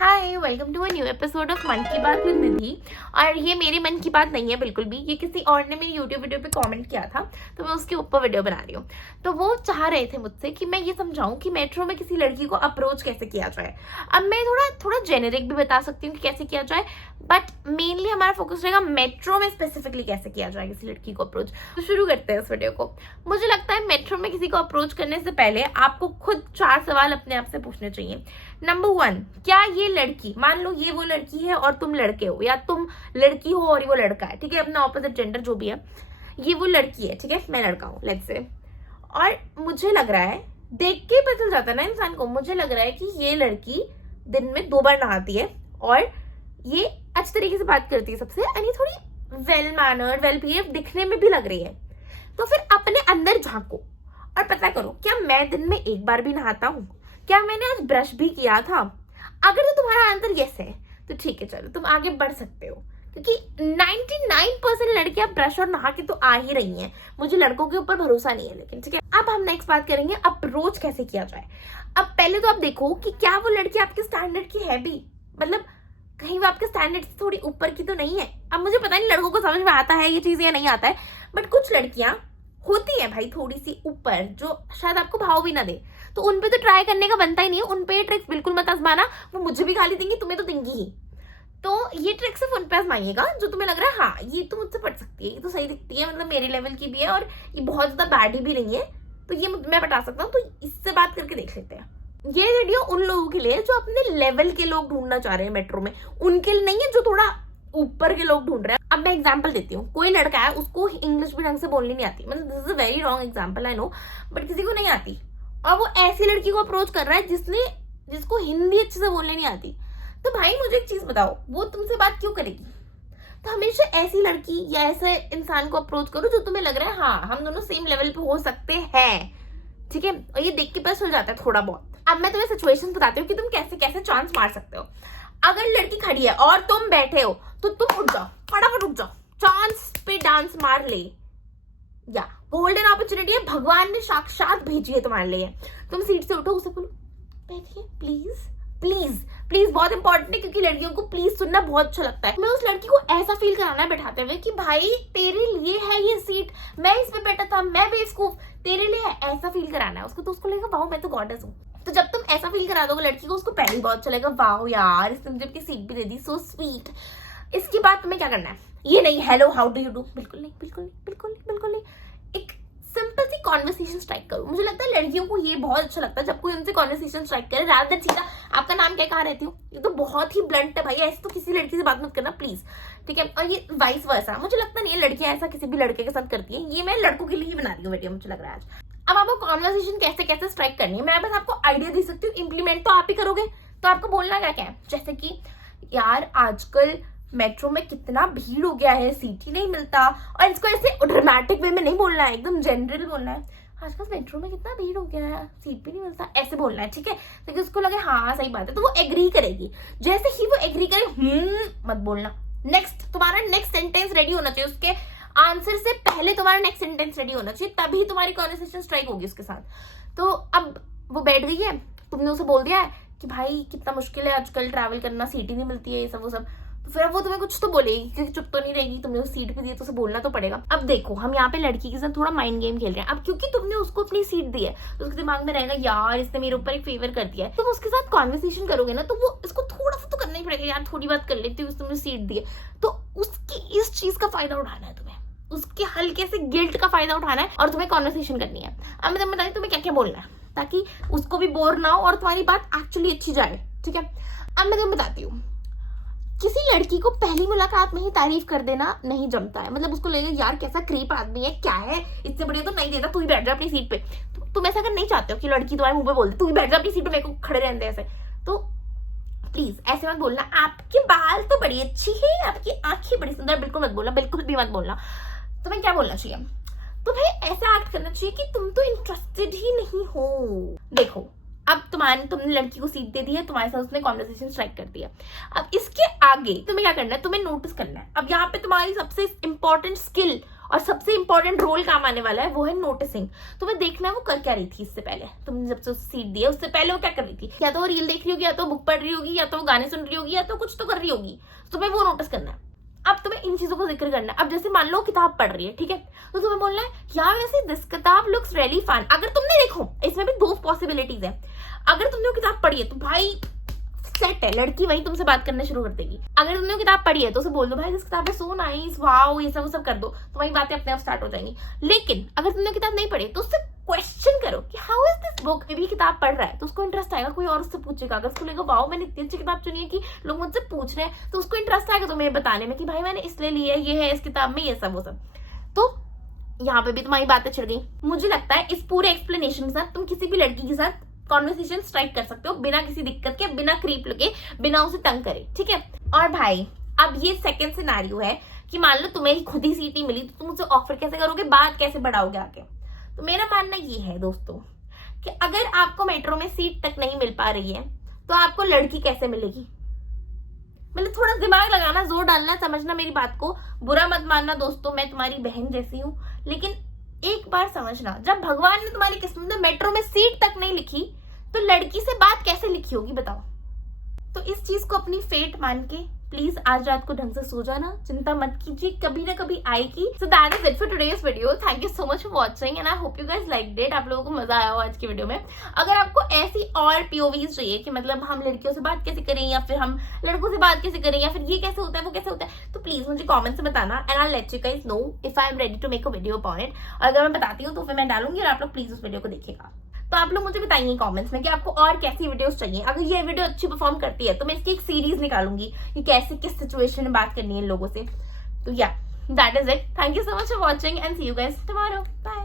Hi, welcome to a new episode of Mann ki बात with निधि। और ये मेरी मन की बात नहीं है बिल्कुल भी, ये किसी और ने मेरी यूट्यूब वीडियो पे कमेंट किया था तो मैं उसके ऊपर वीडियो बना रही हूँ। तो वो चाह रहे थे मुझसे कि मैं ये समझाऊं कि मेट्रो में किसी लड़की को अप्रोच कैसे किया जाए। अब मैं थोड़ा जेनेरिक भी बता सकती हूँ कि कैसे किया जाए, बट मेनली हमारा फोकस रहेगा मेट्रो में स्पेसिफिकली कैसे किया जाए किसी लड़की को अप्रोच। तो शुरू करते हैं इस वीडियो को। मुझे लगता है मेट्रो में किसी को अप्रोच करने से पहले आपको खुद 4 सवाल अपने आप से पूछने चाहिए। नंबर 1, क्या ये लड़की, मान लो ये वो लड़की है और तुम लड़के हो, या तुम लड़की हो और वो लड़का है, ठीक है, अपना ऑपोजिट जेंडर जो भी है, ये वो लड़की है, ठीक है, मैं लड़का हूँ लेट्स से, और मुझे लग रहा है, देख के पता चल जाता है ना इंसान को, मुझे लग रहा है कि ये लड़की दिन में 2 बार नहाती है और ये अच्छी तरीके से बात करती है सबसे, यानी थोड़ी वेल मैनर्ड, वेल बिहेव दिखने में भी लग रही है। तो फिर अपने अंदर झांको और पता करो, क्या मैं दिन में 1 बार भी नहाता हूँ? क्या मैंने आज ब्रश भी किया था? अगर तो तुम्हारा आंसर यस है तो ठीक है, चलो तुम आगे बढ़ सकते हो, क्योंकि 99% लड़कियां ब्रश और नहा के तो आ ही रही हैं। मुझे लड़कों के ऊपर भरोसा नहीं है, लेकिन ठीक है। अब हम नेक्स्ट बात करेंगे अप्रोच कैसे किया जाए। अब पहले तो आप देखो कि क्या वो लड़की आपके स्टैंडर्ड की है भी, मतलब कहीं वो आपके स्टैंडर्ड से थोड़ी ऊपर की तो नहीं है। अब मुझे पता नहीं लड़कों को समझ में आता है ये चीज या नहीं आता है, बट कुछ लड़कियां होती है भाई थोड़ी सी ऊपर, जो शायद आपको भाव भी ना दे, तो उनपे तो ट्राई करने का बनता ही नहीं है। उनपे ये ट्रिक्स बिल्कुल मत आजमाना, वो मुझे भी गाली देंगी, तुम्हें तो देंगी ही। तो ये ट्रिक सिर्फ उन पे आजमाइएगा जो तुम्हें लग रहा है हाँ ये तो मुझसे पढ़ सकती है, ये तो सही दिखती है, मतलब मेरे लेवल की भी है और ये बहुत ज्यादा बैड भी नहीं है, तो ये मैं बता सकता हूँ, तो इससे बात करके देख लेते हैं। ये वीडियो उन लोगों के लिए जो अपने लेवल के लोग ढूंढना चाह रहे हैं मेट्रो में, उनके लिए नहीं है जो थोड़ा ऊपर के लोग ढूंढ रहे हैं। अब मैं एग्जांपल देती हूँ, कोई लड़का है उसको इंग्लिश भी ढंग से बोलनी नहीं आती, मतलब this is a very wrong example I know, but किसी को नहीं आती और वो ऐसी लड़की को अप्रोच कर रहा है जिसको हिंदी अच्छे से बोलने नहीं आती, तो भाई मुझे एक चीज बताओ, वो तुमसे बात क्यों करेगी? तो हमेशा ऐसी लड़की या ऐसे इंसान को अप्रोच करो जो तुम्हें लग रहा है हाँ हम दोनों सेम लेवल पे हो सकते हैं, ठीक है, और ये देख के पता चल जाता है थोड़ा बहुत। अब मैं तुम्हें सिचुएशन बताती हूँ कि तुम कैसे कैसे चांस मार सकते हो। अगर लड़की खड़ी है और तुम बैठे हो तो तुम उठ जाओ, फटाफट उठ जाओ, चांस पे डांस मार ले, या गोल्डन अपॉर्चुनिटी है, भगवान ने साक्षात भेजी है तुम्हारे लिए। तुम सीट से उठो, उसे बोलो बैठिए प्लीज प्लीज प्लीज, बहुत इंपॉर्टेंट है क्योंकि लड़कियों को प्लीज सुनना बहुत अच्छा लगता है। मैं उस लड़की को ऐसा फील कराना है बैठाते हुए कि भाई तेरे लिए है ये सीट, मैं इसमें बैठा था, मैं बेवकूफ, तेरे लिए है, ऐसा फील कराना है उसको। तो उसको लगेगा वाओ मैं तो गॉडेस हूँ। तो जब तुम ऐसा फील करा दोगे लड़की को, उसको पहले ही बहुत चलेगा वाओ यार इसने मुझे अपनी सीट भी दे दी, सो स्वीट। इसके बाद तुम्हें क्या करना है, ये नहीं hello how do you do, बिल्कुल नहीं बिल्कुल नहीं बिल्कुल नहीं बिल्कुल नहीं, एक सिंपल सी कॉन्वर्सेशन स्ट्राइक करो। मुझे लगता है लड़कियों को ये बहुत अच्छा लगता है जब कोई उनसे कॉन्वर्सेशन स्ट्राइक करे, रात दिन सीधा आपका नाम क्या, कहाँ रहती हूँ, ये तो बहुत ही ब्लंट है भाई, ऐसे तो किसी लड़की से बात मत करना प्लीज, ठीक है। और ये वाइस वर्सा, मुझे लगता नहीं है लड़कियां ऐसा किसी भी लड़के के साथ करती है, ये मैं लड़कों के लिए ही बना रही हूँ वीडियो, मुझे लग रहा है आज। अब आपको कॉन्वर्सेशन कैसे कैसे स्ट्राइक करनी है मैं बस आपको आइडिया दे सकती हूँ, इंप्लीमेंट तो आप ही करोगे। तो आपको बोलना क्या क्या है, जैसे कि यार आजकल मेट्रो में कितना भीड़ हो गया है, सीट ही नहीं मिलता, और इसको ऐसे ड्रामेटिक वे में नहीं बोलना है, एकदम जनरल बोलना है, आजकल मेट्रो में कितना भीड़ हो गया है, सीट भी नहीं मिलता, ऐसे बोलना है, ठीक है, ताकि उसको लगे हाँ सही बात है, तो वो एग्री करेगी। जैसे ही वो एग्री करे मत बोलना, नेक्स्ट तुम्हारा नेक्स्ट सेंटेंस रेडी होना चाहिए, उसके आंसर से पहले तुम्हारा नेक्स्ट सेंटेंस रेडी होना चाहिए, तभी तुम्हारी कॉन्वर्सेशन स्ट्राइक होगी उसके साथ। तो अब वो बैठ गई है, तुमने उसे बोल दिया है कि भाई कितना मुश्किल है आजकल ट्रैवल करना, सीट ही नहीं मिलती है, ये सब वो सब, तो फिर अब वो तुम्हें कुछ तो बोलेगी क्योंकि चुप तो नहीं रहेगी, तुमने उस सीट पे दी है तो उसे बोलना तो पड़ेगा। अब देखो हम यहाँ पे लड़की के साथ थोड़ा माइंड गेम खेल रहे हैं। अब क्योंकि तुमने उसको अपनी सीट दी है तो उसके दिमाग में रहेगा यार इसने मेरे ऊपर एक फेवर कर दिया है, तो उसके साथ कॉन्वर्सेशन करोगे ना, तो वो इसको थोड़ा सा तो करना ही पड़ेगा, यार थोड़ी बात कर लेती हूँ, तुमने सीट दी है, तो उसकी इस चीज का फायदा उठाना है तुम्हें, उसके हल्के से गिल्ट का फायदा उठाना है और तुम्हें कॉन्वर्सेशन करनी है। अब मैं तुम्हें बताऊँ तुम्हें क्या क्या बोलना है ताकि उसको भी बोर ना हो और तुम्हारी बात एक्चुअली अच्छी जाए, ठीक है। अब मैं तुम्हें बताती हूँ, किसी लड़की को पहली मुलाकात में ही तारीफ कर देना नहीं जमता है, मतलब उसको लगेगा यार कैसा क्रीप आदमी है, क्या है इससे बढ़िया तो नहीं देता, तू ही बैठ जा अपनी सीट पे। तुम ऐसा अगर नहीं चाहते हो कि लड़की तुम्हारे मुंह पे बोलते तू ही बैठ जा अपनी सीट पे, मेरे को खड़े रहने दे ऐसे, तो प्लीज ऐसे मत बोलना, आपके बाल तो बड़ी अच्छी है, आपकी आंखें बड़ी सुंदर, बिल्कुल मत बोलना, बिल्कुल भी मत बोलना। तुम्हें क्या बोलना चाहिए, तुम्हें ऐसा एक्ट करना चाहिए कि तुम तो इंटरेस्टेड ही नहीं हो। देखो अब तुमने लड़की को सीट दे दी है, तुम्हारे साथ उसने कॉन्वर्सेशन स्ट्राइक कर दिया, अब इसके आगे तुम्हें क्या करना है, तुम्हें नोटिस करना है। अब यहाँ पे तुम्हारी सबसे इंपॉर्टेंट स्किल और सबसे इंपॉर्टेंट रोल काम आने वाला है वो है नोटिसिंग। तुम्हें देखना है वो कर क्या रही थी इससे पहले, तुमने जब से सीट दी है उससे पहले वो क्या कर रही थी। या तो वो रील देख रही होगी, या तो बुक पढ़ रही होगी, या तो वो गाने सुन रही होगी, या तो कुछ तो कर रही होगी। तुम्हें वो नोटिस करना है। अब तुम्हें इन चीजों को जिक्र करना है। अब जैसे मान लो किताब पढ़ रही है, ठीक है, तो तुम्हें बोलना है यार वैसे दिस किताब लुक्स रियली फन। अगर तुमने देखो इसमें भी 2 पॉसिबिलिटीज है। अगर तुमने वो किताब पढ़ी है तो भाई सेट है, लड़की वही तुमसे बात करना शुरू कर देगी। अगर तुमने वो किताब पढ़ी है तो उसे बोल दो भाई दिस किताब है सो नाइस, वाओ, ये सब कर दो, तुम्हारी बातें अपने आप स्टार्ट हो जाएंगी। लेकिन अगर तुमने किताब नहीं पढ़ी तो उससे क्वेश्चन करो कि हाउ इज दिस बुक। भी किताब पढ़ रहा है तो उसको इंटरेस्ट आएगा, कोई और उससे पूछेगा। अगर उसको लगेगा वाओ मैंने इतनी अच्छी किताब चुनी है कि लोग मुझसे पूछ रहे हैं, तो उसको इंटरेस्ट आएगा तुम्हें बताने में कि भाई मैंने इसलिए लिया है, ये है इस किताब में, ये सब वो सब। तो यहाँ पे भी तुम्हारी बातें छिड़ गई। मुझे लगता है इस पूरे एक्सप्लेनेशन के साथ तुम किसी भी लड़की के साथ कॉन्वर्सेशन स्ट्राइक कर सकते हो बिना किसी दिक्कत के, बिना क्रीप लगे, बिना उसे तंग करे, ठीक है। और भाई अब ये सेकंड सिनेरियो है कि मान लो तुम्हें खुद ही सीट नहीं मिली तो तुम उसे ऑफर कैसे करोगे, बात कैसे बढ़ाओगे आगे। तो मेरा मानना ये है दोस्तों कि अगर आपको मेट्रो में सीट तक नहीं मिल पा रही है तो आपको लड़की कैसे मिलेगी। मतलब थोड़ा दिमाग लगाना, जोर डालना, समझना मेरी बात को। बुरा मत मानना दोस्तों, मैं तुम्हारी बहन जैसी हूँ, लेकिन एक बार समझना, जब भगवान ने तुम्हारी किस्मत में मेट्रो में सीट तक नहीं लिखी तो लड़की से बात कैसे लिखी होगी बताओ। तो इस चीज को अपनी फेट मान के प्लीज आज रात को ढंग से सो जाना, चिंता मत कीजिए, कभी ना कभी आएगी। So that is it for today's video. Thank you so much for watching and I hope you guys liked it. आप लोगों को मजा आया हो आज की वीडियो में। अगर आपको ऐसी और पीओवीज चाहिए कि मतलब हम लड़कियों से बात कैसे करें, या फिर हम लड़कों से बात कैसे करें, या फिर ये कैसे होता है वो कैसे होता है, तो प्लीज मुझे कॉमेंट से बताना and I let you guys know if I am ready to make a video upon it. और अगर मैं बताती हूँ तो फिर मैं डालूंगी और आप लोग प्लीज उस वीडियो को देखिएगा। तो आप लोग मुझे बताइए कमेंट्स में कि आपको और कैसी वीडियोस चाहिए। अगर ये वीडियो अच्छी परफॉर्म करती है तो मैं इसकी एक सीरीज निकालूंगी कि कैसे किस सिचुएशन में बात करनी है इन लोगों से। तो yeah that is it. Thank you so much for watching and see you guys tomorrow. Bye.